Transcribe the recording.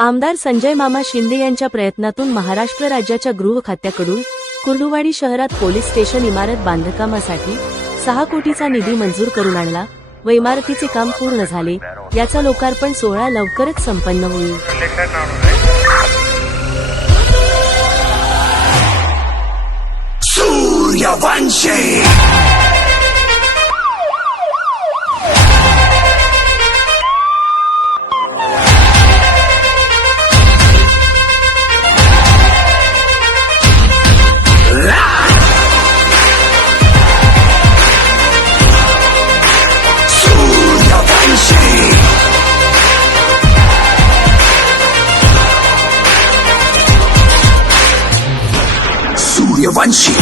आमदार संजय मामा शिंदे यांच्या प्रयत्नातून महाराष्ट्र राज्याच्या गृह खात्याकडून कुर्डुवाडी शहरात पोलीस स्टेशन इमारत बांधकामासाठी 6 कोटीचा निधी मंजूर करून आणला व इमारतीचे काम पूर्ण झाले। याचा लोकार्पण सोहळा लवकरच संपन्न होईल। सूर्यवंशी सूर्यवंशी